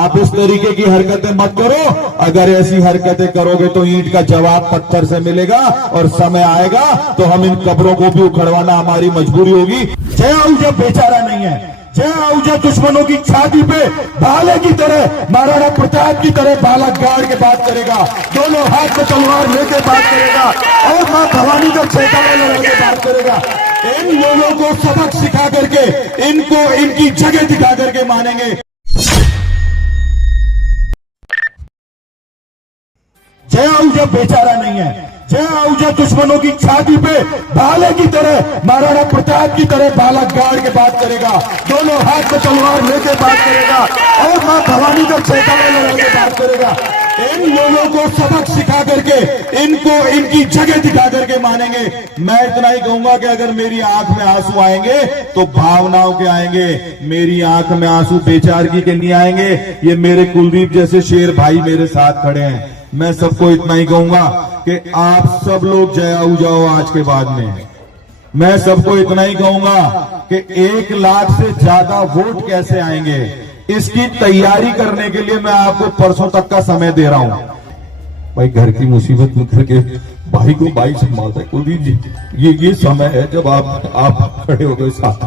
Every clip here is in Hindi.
आप इस तरीके की हरकतें मत करो। अगर ऐसी हरकतें करोगे तो ईंट का जवाब पत्थर से मिलेगा और समय आएगा तो हम इन कब्रों को भी उखड़वाना हमारी मजबूरी होगी। जय आहूजा बेचारा नहीं है, जय आहूजा दुश्मनों की छाती पे भाले की तरह, महाराणा प्रताप की तरह भाला गाड़ के बात करेगा, दोनों हाथ में तलवार लेके बात करेगा और मां भवानी का छेकावा लगा के बात करेगा। इन लोगों को सबक सिखा करके इनको इनकी जगह दिखा करके मानेंगे। जय आहूजा बेचारा नहीं है, जय आहूजा दुश्मनों की छाती पे भाले की तरह, महाराणा प्रताप की तरह भाला गाड़ के बात करेगा, दोनों हाथ में तलवार लेके बात करेगा और मां भवानी का छेकावा लगा के बात करेगा। इन लोगों को सबक सिखा करके इनको इनकी जगह दिखा करके मानेंगे। मैं इतना ही कहूंगा कि अगर मेरी आंख में आंसू आएंगे तो भावनाओं के आएंगे, मेरी आंख में आंसू बेचारगी के नहीं आएंगे। ये मेरे कुलदीप जैसे शेर भाई मेरे साथ खड़े हैं। मैं सबको इतना ही कहूंगा कि आप सब लोग जय आहूजा हो आज के बाद में। मैं सबको इतना ही कहूंगा कि 1 लाख से ज्यादा वोट कैसे आएंगे, इसकी तैयारी करने के लिए मैं आपको परसों तक का समय दे रहा हूं। भाई घर की मुसीबत में करके भाई को भाई संभालता है कुलदीप जी, ये समय है जब आप खड़े हो गए साथ,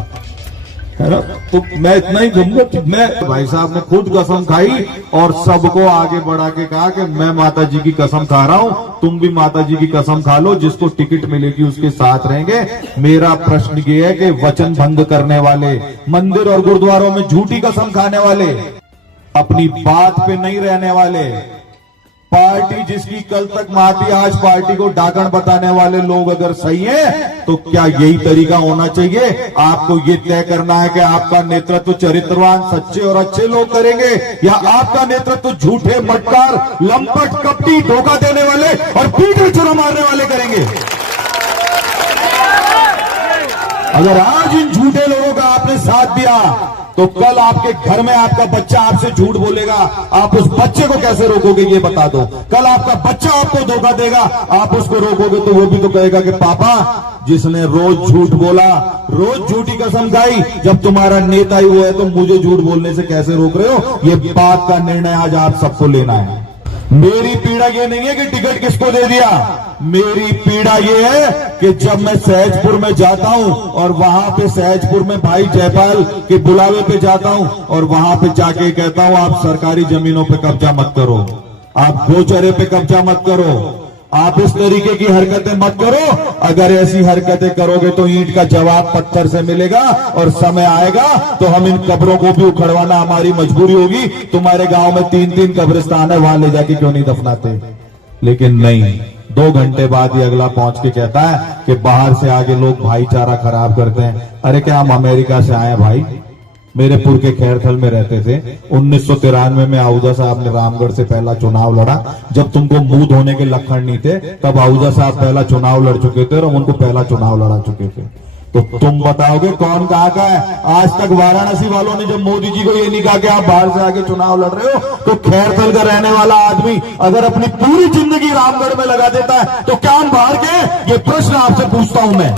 है ना। तो मैं इतना ही कहूंगा कि मैं भाई साहब ने खुद कसम खाई और सबको आगे बढ़ा के कहा कि मैं माता जी की कसम खा रहा हूं, तुम भी माता जी की कसम खा लो, जिसको टिकट मिलेगी उसके साथ रहेंगे। मेरा प्रश्न ये है कि वचन भंग करने वाले, मंदिर और गुरुद्वारों में झूठी कसम खाने वाले, अपनी बात पे नहीं रहने वाले, पार्टी जिसकी कल तक माती आज पार्टी को डाकण बताने वाले लोग अगर सही हैं तो क्या यही तरीका होना चाहिए? आपको ये तय करना है कि आपका नेतृत्व चरित्रवान, सच्चे और अच्छे लोग करेंगे या आपका नेतृत्व झूठे, मटकार, लंपट, कपटी, धोखा देने वाले और पीठ में छुरा मारने वाले करेंगे। अगर आज इन झूठे लोगों का आपने साथ दिया तो कल आपके घर में आपका बच्चा आपसे झूठ बोलेगा, आप उस बच्चे को कैसे रोकोगे ये बता दो। कल आपका बच्चा आपको धोखा देगा, आप उसको रोकोगे तो वो भी तो कहेगा कि पापा जिसने रोज झूठ बोला, रोज झूठी कसम खाई, जब तुम्हारा नेता ही वो है तो मुझे झूठ बोलने से कैसे रोक रहे हो? ये बात का निर्णय आज आप सबको लेना है। मेरी पीड़ा ये नहीं है कि टिकट किसको दे दिया, मेरी पीड़ा ये है कि जब मैं सहजपुर में जाता हूं और वहां पे सहजपुर में भाई जयपाल के बुलावे पे जाता हूं और वहां पे जाके कहता हूं आप सरकारी जमीनों पे कब्जा मत करो, आप गोचरे पे कब्जा मत करो, आप इस तरीके की हरकतें मत करो। अगर ऐसी हरकतें करोगे तो ईंट का जवाब पत्थर से मिलेगा और समय आएगा तो हम इन कब्रों को भी उखड़वाना हमारी मजबूरी होगी। तुम्हारे गांव में 3-3 कब्रिस्तान है, वहां ले जाके क्यों नहीं दफनाते? लेकिन नहीं, 2 घंटे बाद ही अगला पहुंच के कहता है कि बाहर से आगे लोग भाईचारा खराब करते हैं। अरे क्या हम अमेरिका से आए भाई? मेरे पुर के खैरथल में रहते थे। 1993 में आहूजा साहब ने रामगढ़ से पहला चुनाव लड़ा। जब तुमको मुंह धोने के लक्षण नहीं थे तब आहूजा साहब पहला चुनाव लड़ चुके थे और हम उनको पहला चुनाव लड़ा चुके थे। तो तुम बताओगे कौन कहाँ का है? आज तक वाराणसी वालों ने जब मोदी जी को ये नहीं कहा कि आप बाहर से आके चुनाव लड़ रहे हो, तो खैरथल का रहने वाला आदमी अगर अपनी पूरी जिंदगी रामगढ़ में लगा देता है तो क्या हम बाहर के? ये प्रश्न आपसे पूछता हूं मैं।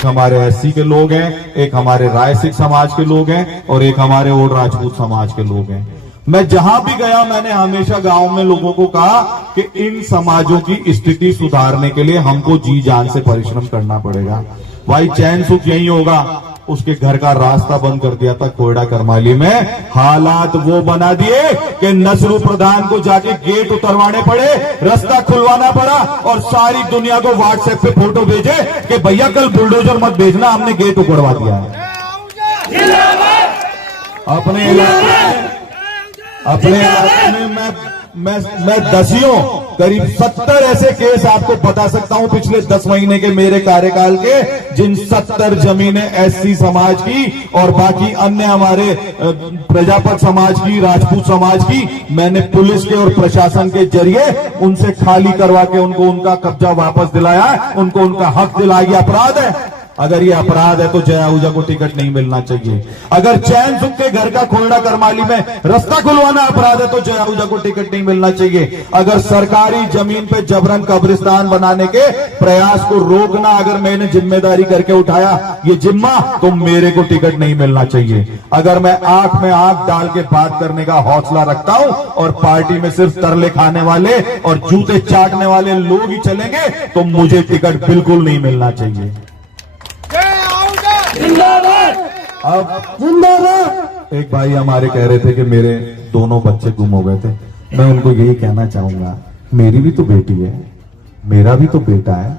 हमारे एससी के लोग हैं, एक हमारे राय सिख समाज के लोग हैं और एक हमारे ओड राजपूत समाज के लोग हैं। मैं जहां भी गया मैंने हमेशा गांव में लोगों को कहा कि इन समाजों की स्थिति सुधारने के लिए हमको जी जान से परिश्रम करना पड़ेगा। भाई चैन सुख यही होगा। उसके घर का रास्ता बंद कर दिया था कोयडा करमाली में, हालात वो बना दिए कि नसरू प्रधान को जाके गेट उतरवाने पड़े, रास्ता खुलवाना पड़ा और सारी दुनिया को व्हाट्सएप पे फोटो भेजे कि भैया कल बुलडोजर मत भेजना, हमने गेट उखड़वा दिया है। अपने इलाके में मैं दसियों करीब 70 ऐसे केस आपको बता सकता हूं पिछले 10 महीने के मेरे कार्यकाल के, जिन 70 जमीनें एससी समाज की और बाकी अन्य हमारे प्रजापत समाज की, राजपूत समाज की, मैंने पुलिस के और प्रशासन के जरिए उनसे खाली करवा के उनको उनका कब्जा वापस दिलाया है, उनको उनका हक दिलाया। अपराध है अगर ये अपराध है तो जय आहूजा को टिकट नहीं मिलना चाहिए। अगर चैन सुख के घर का खोलना करमाली में रास्ता खुलवाना अपराध है तो जय आहूजा को टिकट नहीं मिलना चाहिए। अगर सरकारी जमीन पे जबरन कब्रिस्तान बनाने के प्रयास को रोकना अगर मैंने जिम्मेदारी करके उठाया ये जिम्मा, तो मेरे को टिकट नहीं मिलना चाहिए। अगर मैं आंख में आंख डाल के बात करने का हौसला रखता हूं और पार्टी में सिर्फ तरले खाने वाले और जूते चाटने वाले लोग ही चलेंगे तो मुझे टिकट बिल्कुल नहीं मिलना चाहिए। अब जिंदाबाद। एक भाई हमारे कह रहे थे कि मेरे दोनों बच्चे गुम हो गए थे। मैं उनको यही कहना चाहूंगा, मेरी भी तो बेटी है, मेरा भी तो बेटा है,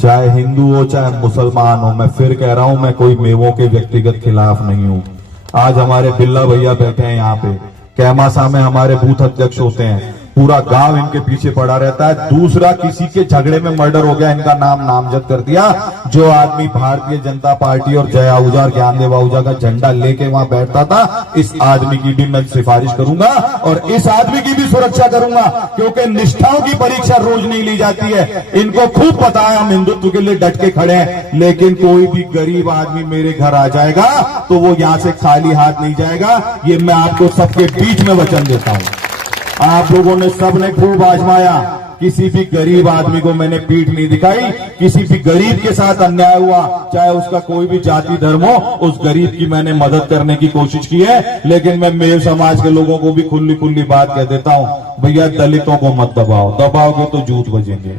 चाहे हिंदू हो चाहे मुसलमान हो। मैं फिर कह रहा हूं, मैं कोई मेवों के व्यक्तिगत खिलाफ नहीं हूं। आज हमारे बिल्ला भैया बैठे हैं यहाँ पे, कैमासा में हमारे बूथ अध्यक्ष होते हैं, पूरा गांव इनके पीछे पड़ा रहता है। दूसरा, किसी के झगड़े में मर्डर हो गया, इनका नाम नामजद कर दिया। जो आदमी भारतीय जनता पार्टी और जय आहूजा और ज्ञानदेव आहूजा का झंडा लेके वहां बैठता था, इस आदमी की भी मैं सिफारिश करूंगा और इस आदमी की भी सुरक्षा करूंगा, क्योंकि निष्ठाओं की परीक्षा रोज नहीं ली जाती है। इनको खूब पता है हम हिंदुत्व के लिए डट के खड़े हैं, लेकिन कोई भी गरीब आदमी मेरे घर आ जाएगा तो वो यहां से खाली हाथ नहीं जाएगा। ये मैं आपको सबके बीच में वचन देता हूं। आप लोगों ने सबने खूब आजमाया, किसी भी गरीब आदमी को मैंने पीठ नहीं दिखाई। किसी भी गरीब के साथ अन्याय हुआ, चाहे उसका कोई भी जाति धर्म हो, उस गरीब की मैंने मदद करने की कोशिश की है। लेकिन मैं मेरे समाज के लोगों को भी खुली खुली बात कह देता हूं, भैया दलितों को मत दबाओ, दबाओगे तो जूत बजेंगे।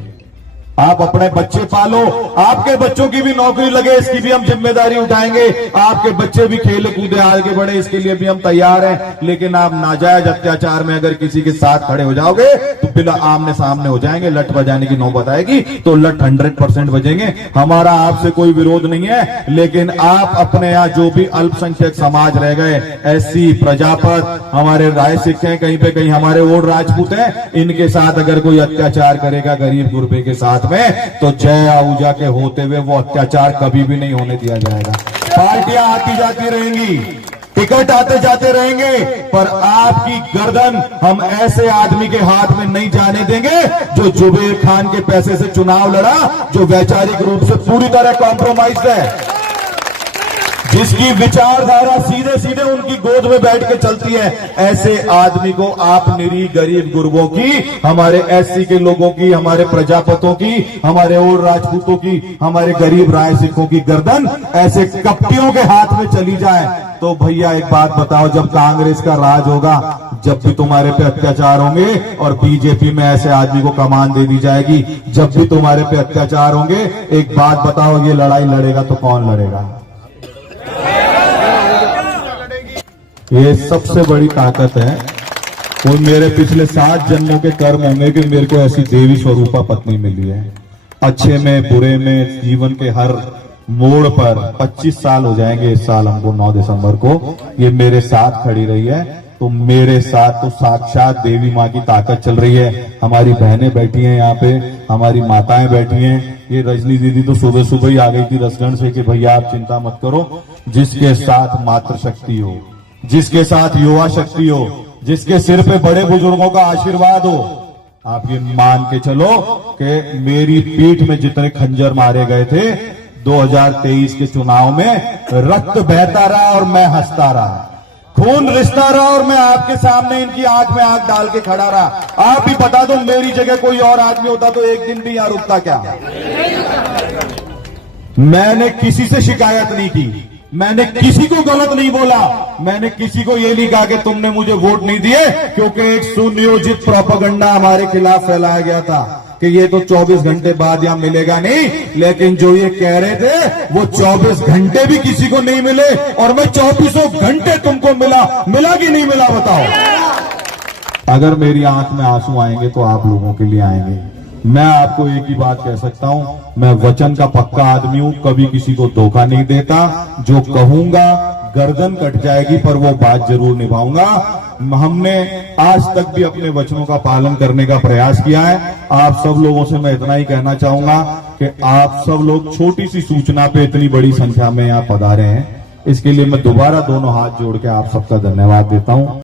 आप अपने बच्चे पालो, आपके बच्चों की भी नौकरी लगे, इसकी भी हम जिम्मेदारी उठाएंगे। आपके बच्चे भी खेले कूदे आगे बढ़े, इसके लिए भी हम तैयार हैं। लेकिन आप नाजायज अत्याचार में अगर किसी के साथ खड़े हो जाओगे तो बिना आमने सामने हो जाएंगे, लठ बजाने की नौबत आएगी तो लठ 100% बजेंगे। हमारा आपसे कोई विरोध नहीं है, लेकिन आप अपने यहाँ जो भी अल्पसंख्यक समाज रह गए, एससी, प्रजापत, हमारे राय सिख हैं, कहीं पे कहीं हमारे और राजपूत हैं, इनके साथ अगर कोई अत्याचार करेगा गरीब गुरबे के साथ में, तो जय आहूजा के होते हुए वो अत्याचार कभी भी नहीं होने दिया जाएगा। पार्टियां आती जाती रहेंगी, टिकट आते जाते रहेंगे, पर आपकी गर्दन हम ऐसे आदमी के हाथ में नहीं जाने देंगे जो जुबेर खान के पैसे से चुनाव लड़ा, जो वैचारिक रूप से पूरी तरह कॉम्प्रोमाइज है, जिसकी विचारधारा सीधे सीधे उनकी गोद में बैठ के चलती है। ऐसे आदमी को आप निरीह गरीब गुरबों की, हमारे एससी के लोगों की, हमारे प्रजापतों की, हमारे और राजपूतों की, हमारे गरीब राय सिखों की गर्दन ऐसे कपटियों के हाथ में चली जाए तो भैया एक बात बताओ, जब कांग्रेस का राज होगा, जब भी तुम्हारे पे अत्याचार होंगे और बीजेपी में ऐसे आदमी को कमान दे दी जाएगी, जब भी तुम्हारे पे अत्याचार होंगे, एक बात बताओ, ये लड़ाई लड़ेगा तो कौन लड़ेगा? ये सबसे बड़ी ताकत है। कोई मेरे पिछले 7 जन्मों के कर्म होंगे कि मेरे को ऐसी देवी स्वरूपा पत्नी मिली है। अच्छे में बुरे में जीवन के हर मोड़ पर 25 साल हो जाएंगे इस साल हमको 9 दिसंबर को, ये मेरे साथ खड़ी रही है। तो मेरे साथ तो साक्षात देवी माँ की ताकत चल रही है। हमारी बहनें बैठी हैं यहाँ पे, हमारी माताएं बैठी हैं। ये रजनी दीदी तो सुबह सुबह ही आ गई थी रसगढ़ से कि भैया आप चिंता मत करो, जिसके साथ मातृ शक्ति हो, जिसके साथ युवा शक्ति हो, जिसके सिर पे बड़े बुजुर्गों का आशीर्वाद हो, आप ये मान के चलो कि मेरी पीठ में जितने खंजर मारे गए थे 2023 के चुनाव में, रक्त बहता रहा और मैं हंसता रहा, खून रिश्ता रहा और मैं आपके सामने इनकी आंख में आंख डाल के खड़ा रहा। आप ही बता दो, मेरी जगह कोई और आदमी होता तो एक दिन भी यहां रुकता क्या? मैंने किसी से शिकायत नहीं की, मैंने किसी को गलत नहीं बोला, मैंने किसी को ये नहीं कहा कि तुमने मुझे वोट नहीं दिए, क्योंकि एक सुनियोजित प्रोपेगेंडा हमारे खिलाफ फैलाया गया था कि ये तो 24 घंटे बाद यहां मिलेगा नहीं। लेकिन जो ये कह रहे थे वो 24 घंटे भी किसी को नहीं मिले, और मैं 24 घंटे तुमको मिला कि नहीं मिला बताओ? अगर मेरी आंख में आंसू आएंगे तो आप लोगों के लिए आएंगे। मैं आपको एक ही बात कह सकता हूं, मैं वचन का पक्का आदमी हूं, कभी किसी को धोखा नहीं देता। जो कहूंगा गर्दन कट जाएगी पर वो बात जरूर निभाऊंगा। हमने आज तक भी अपने वचनों का पालन करने का प्रयास किया है। आप सब लोगों से मैं इतना ही कहना चाहूंगा कि आप सब लोग छोटी सी सूचना पे इतनी बड़ी संख्या में यहाँ पधारे हैं, इसके लिए मैं दोबारा दोनों हाथ जोड़ के आप सबका धन्यवाद देता हूं।